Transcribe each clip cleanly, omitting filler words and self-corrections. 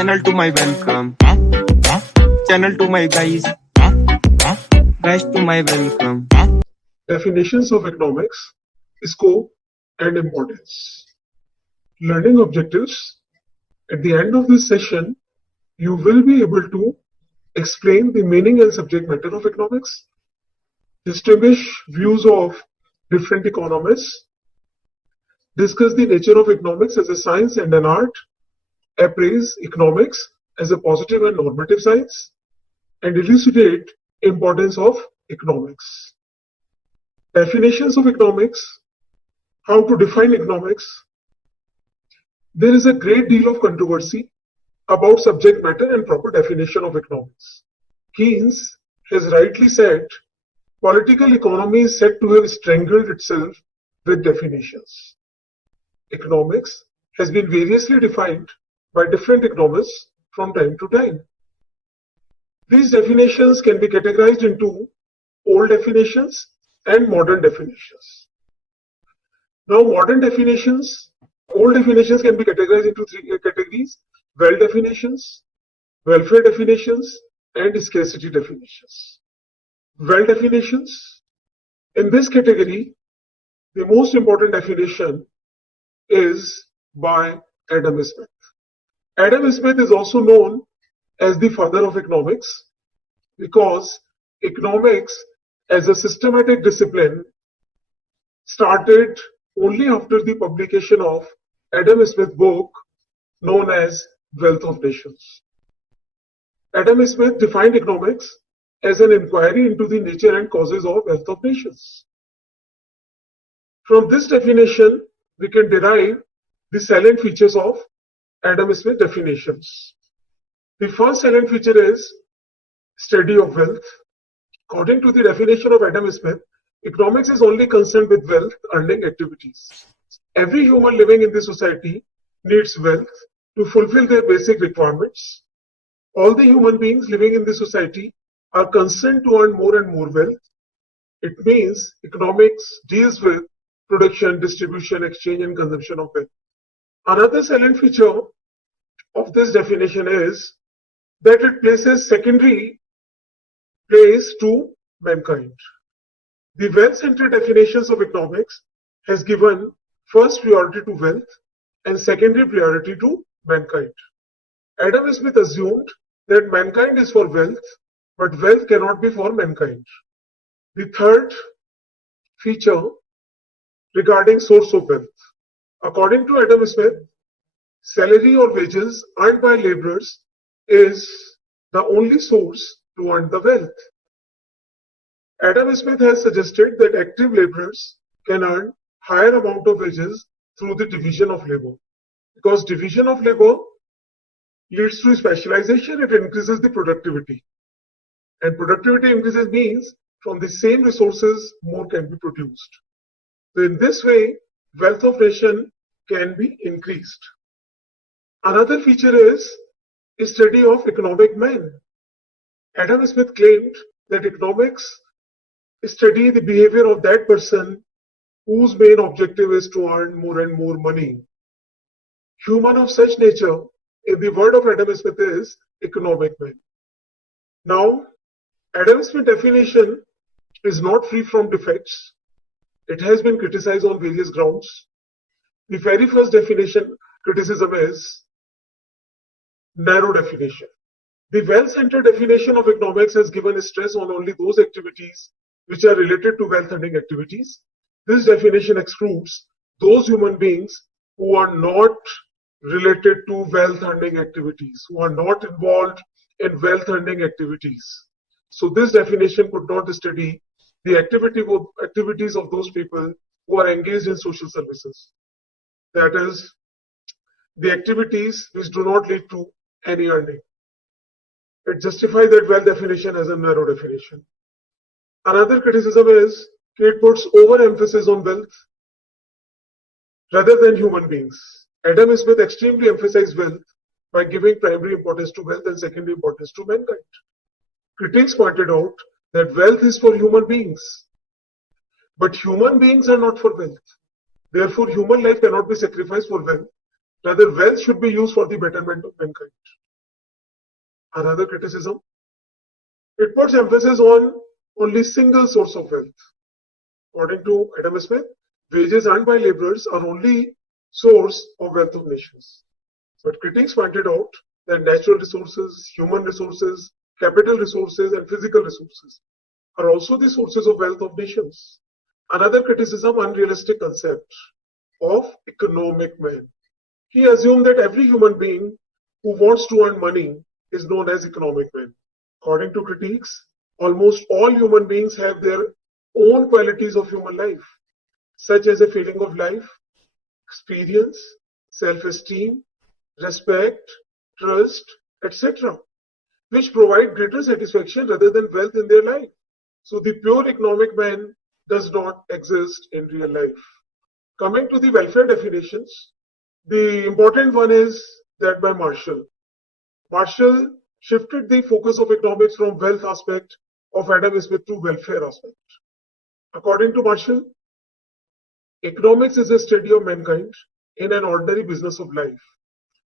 channel to my welcome. Channel to my guys. Guys to my welcome. Definitions of economics, scope and importance. Learning objectives. At the end of this session, you will be able to explain the meaning and subject matter of economics, distinguish views of different economists, discuss the nature of economics as a science and an art, appraise economics as a positive and normative science, and elucidate importance of economics. Definitions of economics, how to define economics. There is a great deal of controversy about subject matter and proper definition of economics. Keynes has rightly said, political economy is said to have strangled itself with definitions. Economics has been variously defined by different economists from time to time. These definitions can be categorized into old definitions and modern definitions. Now, old definitions can be categorized into three categories: well definitions, welfare definitions, and scarcity definitions. Well definitions. In this category, the most important definition is by Adam Smith. Adam Smith is also known as the father of economics because economics as a systematic discipline started only after the publication of Adam Smith's book known as Wealth of Nations. Adam Smith defined economics as an inquiry into the nature and causes of wealth of nations. From this definition, we can derive the salient features of Adam Smith definitions. The first salient feature is study of wealth. According to the definition of Adam Smith, economics is only concerned with wealth earning activities. Every human living in the society needs wealth to fulfill their basic requirements. All the human beings living in the society are concerned to earn more and more wealth. It means economics deals with production, distribution, exchange, and consumption of wealth. Another salient feature of this definition is that it places secondary place to mankind. The wealth-centered definitions of economics has given first priority to wealth and secondary priority to mankind. Adam Smith assumed that mankind is for wealth, but wealth cannot be for mankind. The third feature regarding source of wealth. According to Adam Smith, salary or wages earned by laborers is the only source to earn the wealth. Adam Smith has suggested that active laborers can earn higher amount of wages through the division of labor. Because division of labor leads to specialization, it increases the productivity. And productivity increases means from the same resources more can be produced. So in this way, wealth of nation can be increased. Another feature is a study of economic men. Adam Smith claimed that economics study the behavior of that person whose main objective is to earn more and more money. Human of such nature, in the word of Adam Smith, is economic man. Now, Adam Smith's definition is not free from defects. It has been criticized on various grounds. The very first criticism is narrow definition. The well-centered definition of economics has given a stress on only those activities which are related to wealth earning activities. This definition excludes those human beings who are not related to wealth earning activities, who are not involved in wealth earning activities. So this definition could not study the activities of those people who are engaged in social services. That is, the activities which do not lead to any earning. It justifies that wealth definition as a narrow definition. Another criticism is it puts overemphasis on wealth rather than human beings. Adam Smith extremely emphasized wealth by giving primary importance to wealth and secondary importance to mankind. Critics pointed out that wealth is for human beings, but human beings are not for wealth. Therefore, human life cannot be sacrificed for wealth. Rather, wealth should be used for the betterment of mankind. Another criticism, it puts emphasis on only single source of wealth. According to Adam Smith, wages earned by laborers are only source of wealth of nations. But critics pointed out that natural resources, human resources, capital resources, and physical resources are also the sources of wealth of nations. Another criticism, unrealistic concept of economic man. He assumed that every human being who wants to earn money is known as economic man. According to critics, almost all human beings have their own qualities of human life, such as a feeling of life, experience, self-esteem, respect, trust, etc., which provide greater satisfaction rather than wealth in their life. So the pure economic man does not exist in real life. Coming to the welfare definitions, the important one is that by Marshall. Marshall shifted the focus of economics from wealth aspect of Adam Smith to welfare aspect. According to Marshall, economics is a study of mankind in an ordinary business of life.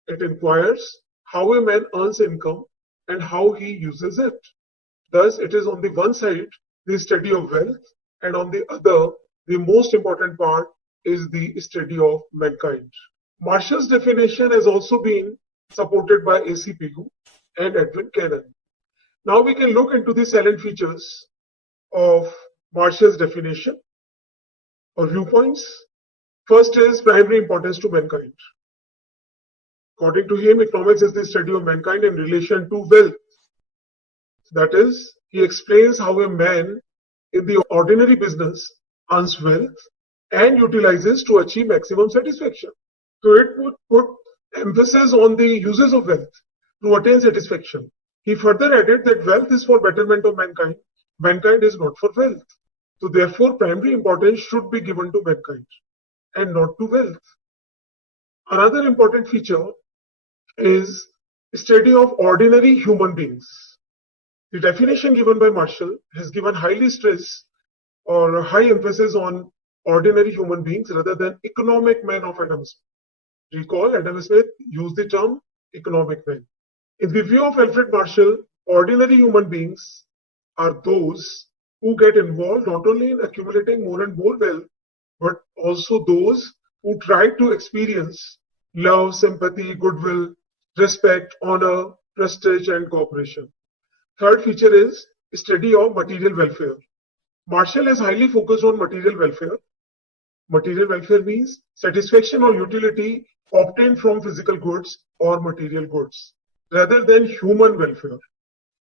It inquires how a man earns income and how he uses it. Thus, it is on the one side the study of wealth, and on the other, the most important part is the study of mankind. Marshall's definition has also been supported by A.C. Pigou and Edwin Cannon. Now we can look into the salient features of Marshall's definition or viewpoints. First is primary importance to mankind. According to him, economics is the study of mankind in relation to wealth. That is, he explains how a man in the ordinary business earns wealth and utilizes to achieve maximum satisfaction. So it would put emphasis on the uses of wealth to attain satisfaction. He further added that wealth is for betterment of mankind. Mankind is not for wealth. So therefore, primary importance should be given to mankind and not to wealth. Another important feature is study of ordinary human beings. The definition given by Marshall has given highly stress or high emphasis on ordinary human beings rather than economic man of Adam Smith. Recall, Adam Smith used the term economic man. In the view of Alfred Marshall, ordinary human beings are those who get involved not only in accumulating more and more wealth, but also those who try to experience love, sympathy, goodwill, respect, honor, prestige, and cooperation. Third feature is study of material welfare. Marshall has highly focused on material welfare. Material welfare means satisfaction or utility obtained from physical goods or material goods, rather than human welfare.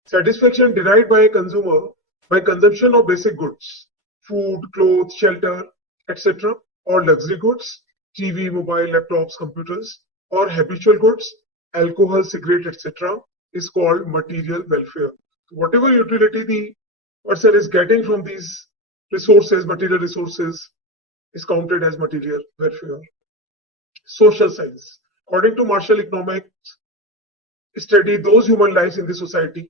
Satisfaction derived by a consumer by consumption of basic goods, food, clothes, shelter, etc., or luxury goods, TV, mobile, laptops, computers, or habitual goods, alcohol, cigarette, etc., is called material welfare. Whatever utility the person is getting from these resources, material resources, is counted as material welfare. Social science. According to Marshall, economics study those human lives in the society.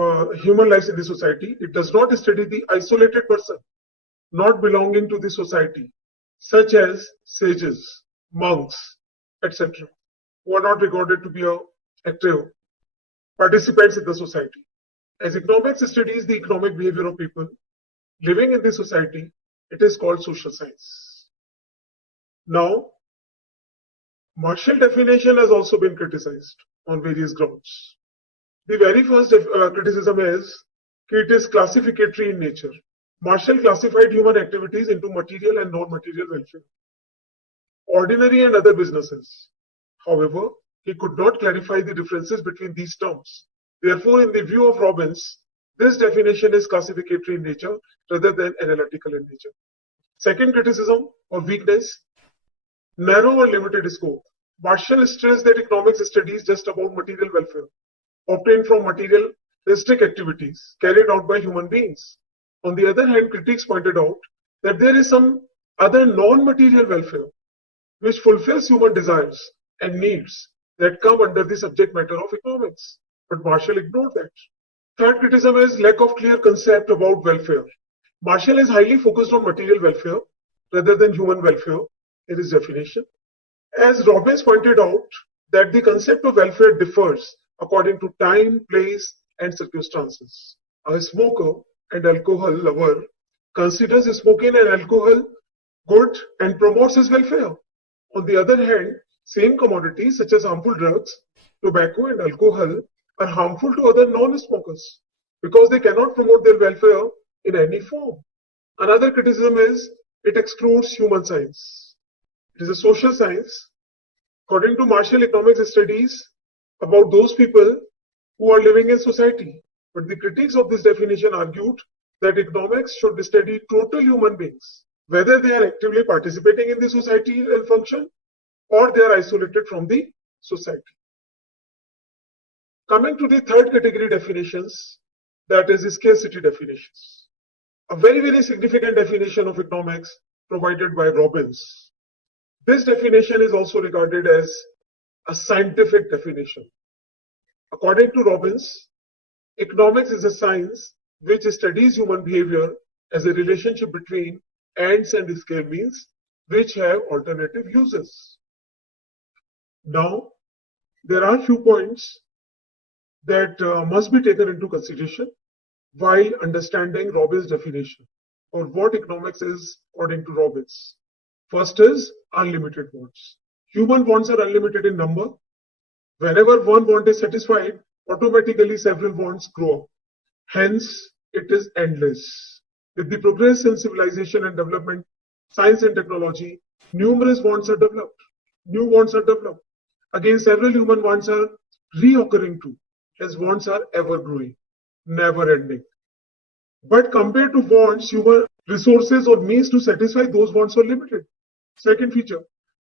It does not study the isolated person not belonging to the society, such as sages, monks, etc., who are not regarded to be active participants in the society. As economics studies the economic behavior of people living in the society, it is called social science. Now, Marshall definition has also been criticized on various grounds. The very first criticism is that it is classificatory in nature. Marshall classified human activities into material and non-material welfare, ordinary and other businesses. However, he could not clarify the differences between these terms. Therefore, in the view of Robbins, this definition is classificatory in nature rather than analytical in nature. Second criticism or weakness, narrow or limited scope. Marshall stressed that economics studies just about material welfare, obtained from materialistic activities carried out by human beings. On the other hand, critics pointed out that there is some other non-material welfare which fulfills human desires and needs that come under the subject matter of economics. But Marshall ignored that. Third criticism is lack of clear concept about welfare. Marshall is highly focused on material welfare rather than human welfare in his definition. As Robbins pointed out, that the concept of welfare differs according to time, place, and circumstances. A smoker and alcohol lover considers smoking and alcohol good and promotes his welfare. On the other hand, same commodities such as harmful drugs, tobacco, and alcohol are harmful to other non-smokers because they cannot promote their welfare in any form. Another criticism is it excludes human science. It is a social science. According to Marshall economics studies about those people who are living in society. But the critics of this definition argued that economics should study total human beings, whether they are actively participating in the society and function or they are isolated from the society. Coming to the third category definitions, that is scarcity definitions. A very, very significant definition of economics provided by Robbins. This definition is also regarded as a scientific definition. According to Robbins, economics is a science which studies human behavior as a relationship between ends and scale means which have alternative uses. Now, there are few points that must be taken into consideration while understanding Robbins' definition or what economics is according to Robbins. First is unlimited wants. Human wants are unlimited in number. Whenever one want is satisfied, automatically several wants grow up. Hence, it is endless. With the progress in civilization and development, science and technology, numerous wants are developed. New wants are developed. Again, several human wants are reoccurring too, as wants are ever growing, never ending. But compared to wants, human resources or means to satisfy those wants are limited. Second feature,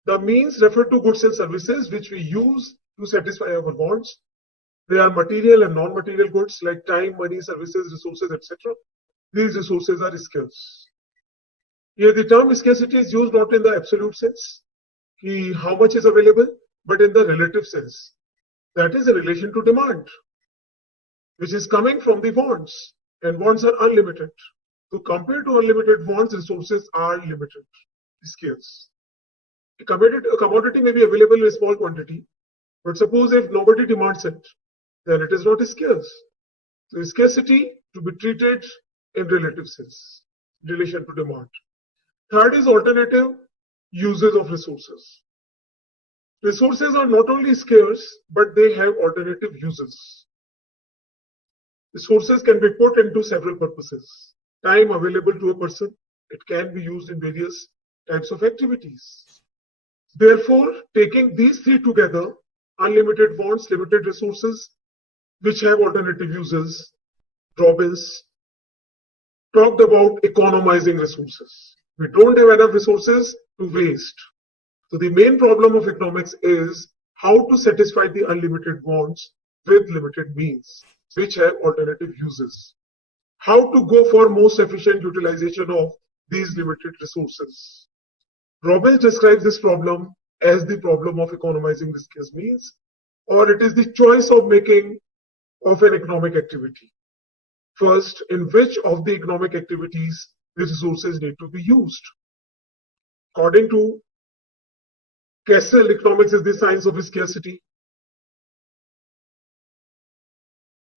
the means refer to goods and services which we use to satisfy our wants. They are material and non-material goods like time, money, services, resources, etc. These resources are scarce. Here the term scarcity is used not in the absolute sense, how much is available, but in the relative sense. That is in relation to demand, which is coming from the wants, and wants are unlimited. So compared to unlimited wants, resources are limited, scarce. A commodity may be available in a small quantity, but suppose if nobody demands it, then it is not scarce. So scarcity to be treated in relative sense, in relation to demand. Third is alternative uses of resources. Resources are not only scarce, but they have alternative uses. Resources can be put into several purposes. Time available to a person, it can be used in various types of activities. Therefore, taking these three together, unlimited wants, limited resources, which have alternative uses, Robbins talked about economizing resources. We don't have enough resources to waste. So the main problem of economics is how to satisfy the unlimited wants with limited means, which have alternative uses. How to go for most efficient utilization of these limited resources. Robbins describes this problem as the problem of economizing the scarce means, or it is the choice of making of an economic activity. First, in which of the economic activities the resources need to be used. According to Kessel, economics is the science of scarcity.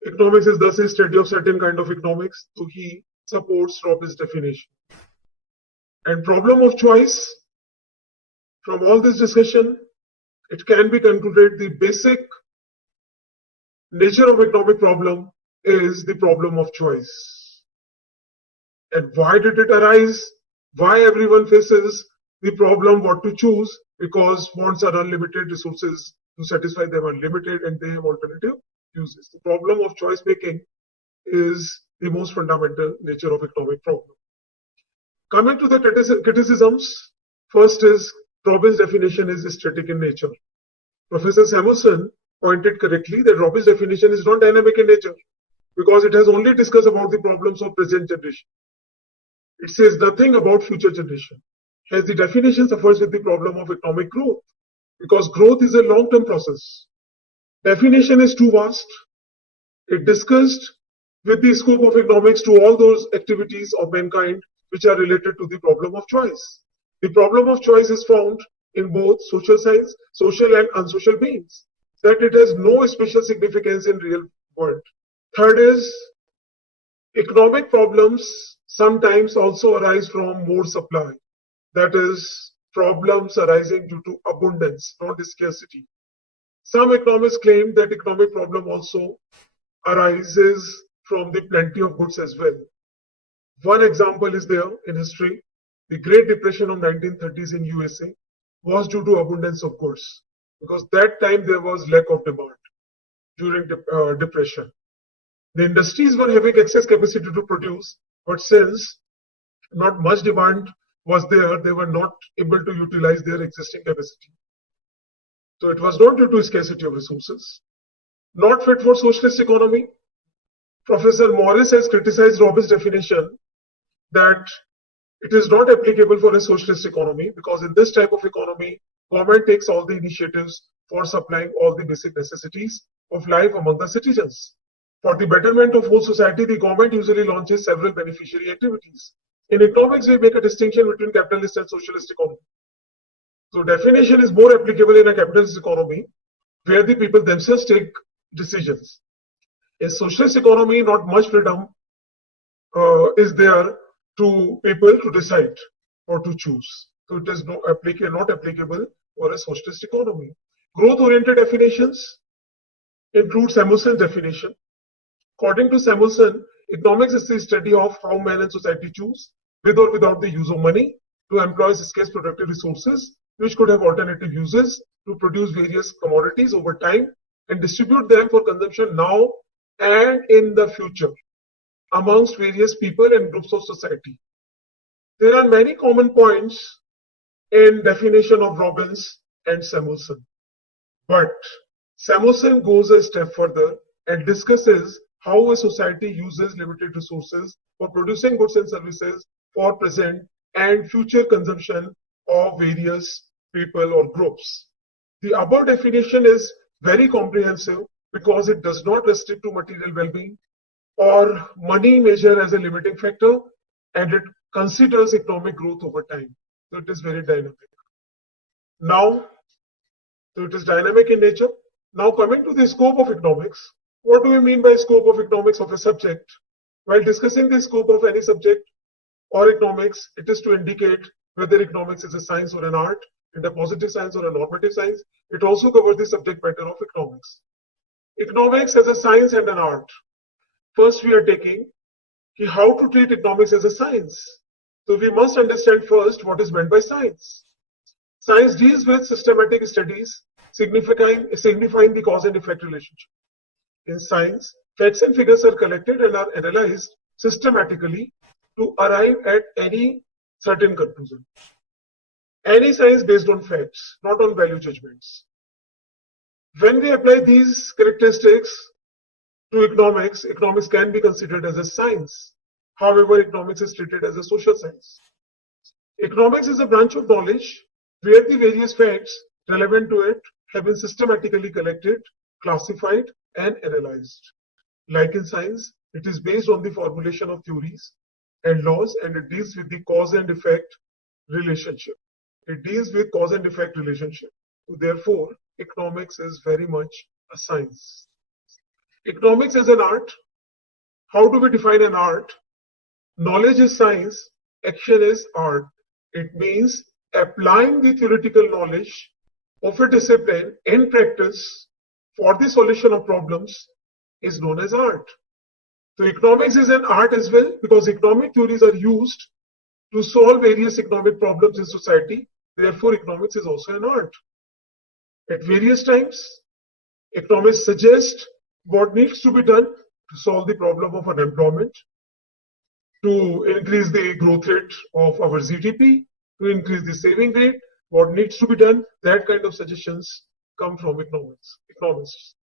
Economics is thus a study of certain kind of economics, so he supports Robbins' definition. And problem of choice, from all this discussion, it can be concluded the basic nature of economic problem is the problem of choice. And why did it arise? Why everyone faces the problem what to choose? Because wants are unlimited, resources to satisfy them are limited, and they have alternative uses. The problem of choice making is the most fundamental nature of economic problem. Coming to the criticisms, first is Robbins' definition is static in nature. Professor Samuelson pointed correctly that Robbins' definition is not dynamic in nature because it has only discussed about the problems of present generation. It says nothing about future generation. As the definition suffers with the problem of economic growth because growth is a long-term process. Definition is too vast. It discussed with the scope of economics to all those activities of mankind which are related to the problem of choice. The problem of choice is found in both social science, social and unsocial beings. that it has no special significance in real world. Third is economic problems sometimes also arise from more supply. That is, problems arising due to abundance, not scarcity. Some economists claim that economic problem also arises from the plenty of goods as well. One example is there in history. The Great Depression of 1930s in USA was due to abundance of goods, because that time there was lack of demand during depression. The industries were having excess capacity to produce, but since not much demand was there, they were not able to utilize their existing capacity. So it was not due to scarcity of resources. Not fit for socialist economy. Professor Morris has criticized Robbins' definition that it is not applicable for a socialist economy, because in this type of economy, government takes all the initiatives for supplying all the basic necessities of life among the citizens. For the betterment of whole society, the government usually launches several beneficiary activities. In economics, we make a distinction between capitalist and socialist economy. So definition is more applicable in a capitalist economy where the people themselves take decisions. In socialist economy, not much freedom is there to people to decide or to choose. So it is not applicable for a socialist economy. Growth-oriented definitions include Samuelson's definition. According to Samuelson, economics is the study of how man and society choose, with or without the use of money, to employ scarce productive resources, which could have alternative uses, to produce various commodities over time and distribute them for consumption now and in the future amongst various people and groups of society. There are many common points in definition of Robbins and Samuelson, but Samuelson goes a step further and discusses how a society uses limited resources for producing goods and services for present and future consumption of various people or groups. The above definition is very comprehensive because it does not restrict to material well-being or money measure as a limiting factor, and it considers economic growth over time. So it is very dynamic. Now, so it is dynamic in nature. Now coming to the scope of economics, what do we mean by scope of economics of a subject? While discussing the scope of any subject or economics, it is to indicate whether economics is a science or an art, and a positive science or a normative science. It also covers the subject matter of economics. Economics as a science and an art. First, we are taking how to treat economics as a science. So we must understand first what is meant by science. Science deals with systematic studies signifying the cause and effect relationship. In science, facts and figures are collected and are analyzed systematically to arrive at any certain conclusion. Any science based on facts, not on value judgments. When we apply these characteristics to economics, economics can be considered as a science. However, economics is treated as a social science. Economics is a branch of knowledge where the various facts relevant to it have been systematically collected, classified, and analyzed. Like in science, it is based on the formulation of theories and laws, and it deals with the cause and effect relationship. It deals with cause and effect relationship. So therefore, economics is very much a science. Economics as an art. How do we define an art? Knowledge is science, action is art. It means applying the theoretical knowledge of a discipline in practice for the solution of problems is known as art. So economics is an art as well, because economic theories are used to solve various economic problems in society. Therefore, economics is also an art. At various times, economists suggest what needs to be done to solve the problem of unemployment, to increase the growth rate of our GDP, to increase the saving rate, what needs to be done. That kind of suggestions come from economists.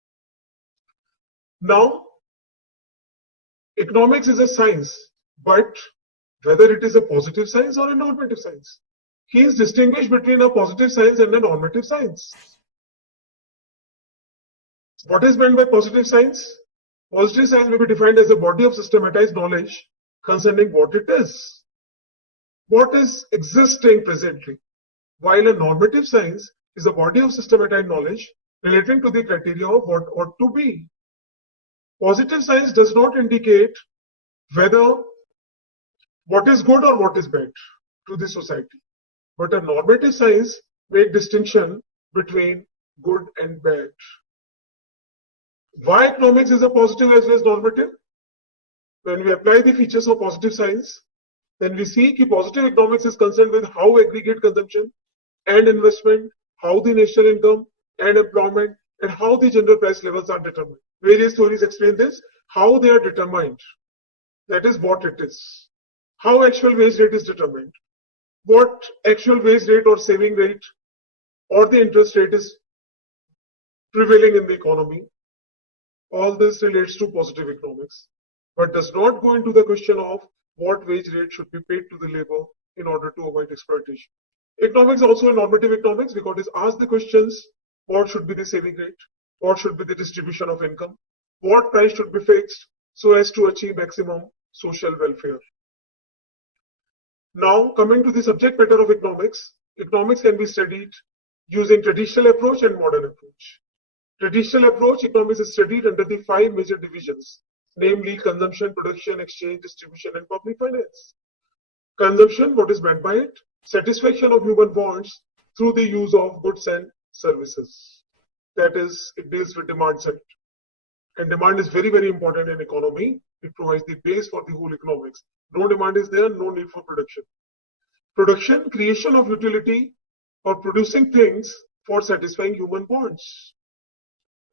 Now, economics is a science, but whether it is a positive science or a normative science. He is distinguished between a positive science and a normative science. What is meant by positive science? Positive science may be defined as a body of systematized knowledge concerning what it is, what is existing presently, while a normative science is a body of systematized knowledge relating to the criteria of what ought to be. Positive science does not indicate whether what is good or what is bad to the society, but a normative science makes distinction between good and bad. Why economics is a positive as well as normative? When we apply the features of positive science, then we see that positive economics is concerned with how aggregate consumption and investment, how the national income and employment, and how the general price levels are determined. Various theories explain this, how they are determined. That is what it is. How actual wage rate is determined. What actual wage rate or saving rate or the interest rate is prevailing in the economy. All this relates to positive economics, but does not go into the question of what wage rate should be paid to the labor in order to avoid exploitation. Economics also a normative economics because it asks the questions, what should be the saving rate, what should be the distribution of income, what price should be fixed so as to achieve maximum social welfare. Now coming to the subject matter of economics, economics can be studied using traditional approach and modern approach. Traditional approach, economics is studied under the 5 major divisions, namely consumption, production, exchange, distribution, and public finance. Consumption, what is meant by it? Satisfaction of human wants through the use of goods and services. That is, it deals with demand side. And demand is very, very important in economy. It provides the base for the whole economics. No demand is there, no need for production. Production, creation of utility or producing things for satisfying human wants.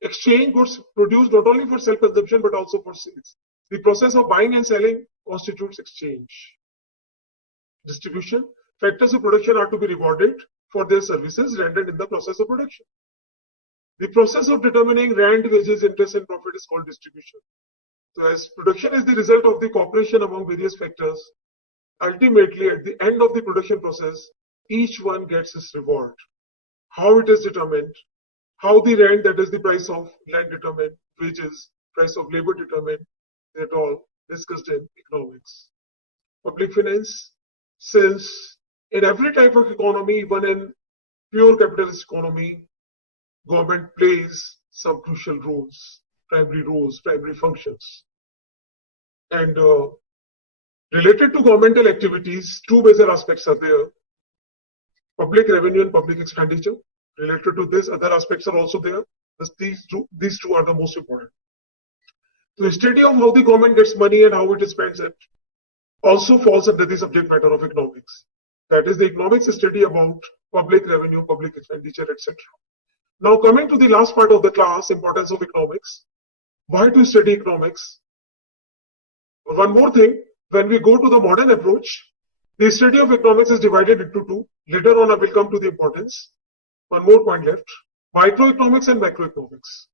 Exchange, goods produced not only for self-consumption but also for sales. The process of buying and selling constitutes exchange. Distribution, factors of production are to be rewarded for their services rendered in the process of production. The process of determining rent, wages, interest, and profit is called distribution. So as production is the result of the cooperation among various factors, ultimately at the end of the production process, each one gets its reward. How it is determined, how the rent, that is the price of land determined, wages, price of labor determined, that all discussed in economics. Public finance, since in every type of economy, even in pure capitalist economy, government plays some crucial roles, primary functions. And related to governmental activities, 2 major aspects are there. Public revenue and public expenditure. Related to this, other aspects are also there. These two are the most important. The study of how the government gets money and how it spends it also falls under the subject matter of economics. That is the economics study about public revenue, public expenditure, etc. Now coming to the last part of the class, importance of economics. Why to study economics? One more thing, when we go to the modern approach, the study of economics is divided into 2. Later on I will come to the importance. One more point left, microeconomics and macroeconomics.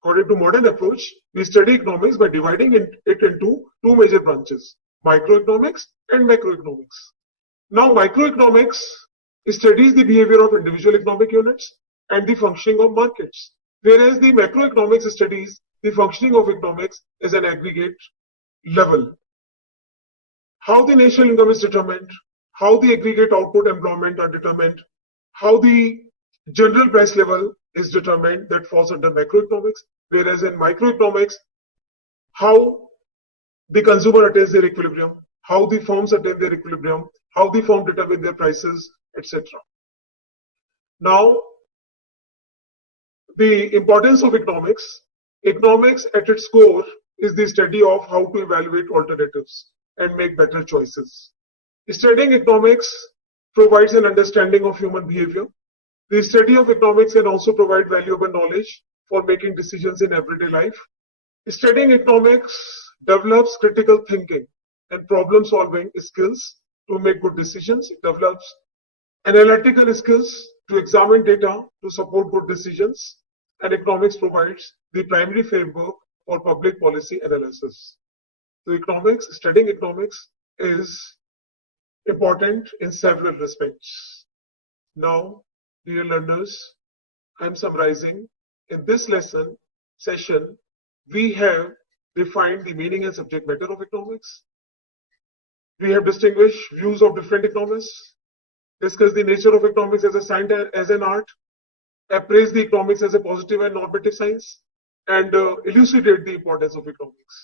According to modern approach, we study economics by dividing it into 2 major branches, microeconomics and macroeconomics. Now microeconomics studies the behavior of individual economic units and the functioning of markets, whereas the macroeconomics studies the functioning of economics as an aggregate level. How the national income is determined, how the aggregate output employment are determined, how the general price level is determined, that falls under macroeconomics, whereas in microeconomics, how the consumer attains their equilibrium, how the firms attain their equilibrium, how the firm determine their prices, etc. Now, the importance of economics. Economics at its core is the study of how to evaluate alternatives and make better choices. Studying economics provides an understanding of human behavior. The study of economics can also provide valuable knowledge for making decisions in everyday life. Studying economics develops critical thinking and problem-solving skills to make good decisions. It develops analytical skills to examine data to support good decisions. And economics provides the primary framework for public policy analysis. So studying economics is important in several respects. Now, dear learners, I am summarizing. In this session, we have defined the meaning and subject matter of economics. We have distinguished views of different economists, discussed the nature of economics as a science, as an art, appraise the economics as a positive and normative science, and elucidate the importance of economics.